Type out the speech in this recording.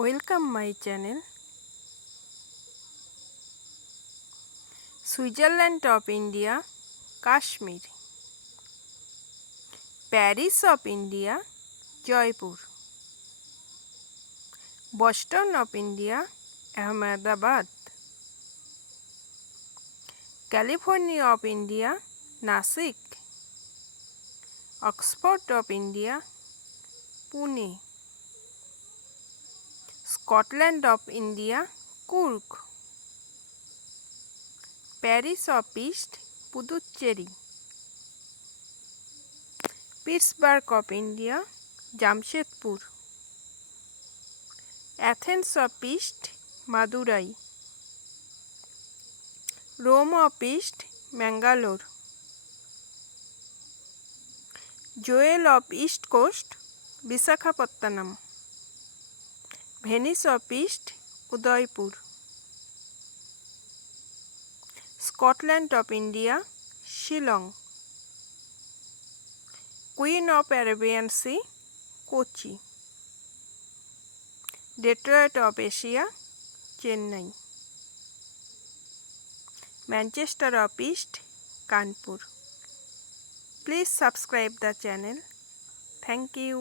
Welcome my channel. Switzerland of India Kashmir, Paris of India Jaipur, Boston of India Ahmedabad, California of India Nashik, Oxford of India Pune, Scotland of India Coorg, Paris of East Puducherry, Pittsburgh of India Jamshedpur, Athens of East Madurai, Rome of East Mangalore, jewel of East Coast Visakhapatnam, Venice of East Udaipur, Scotland of India Shillong, queen of Arabian Sea Kochi, Detroit of Asia Chennai, Manchester of East Kanpur. Please subscribe the channel. Thank you.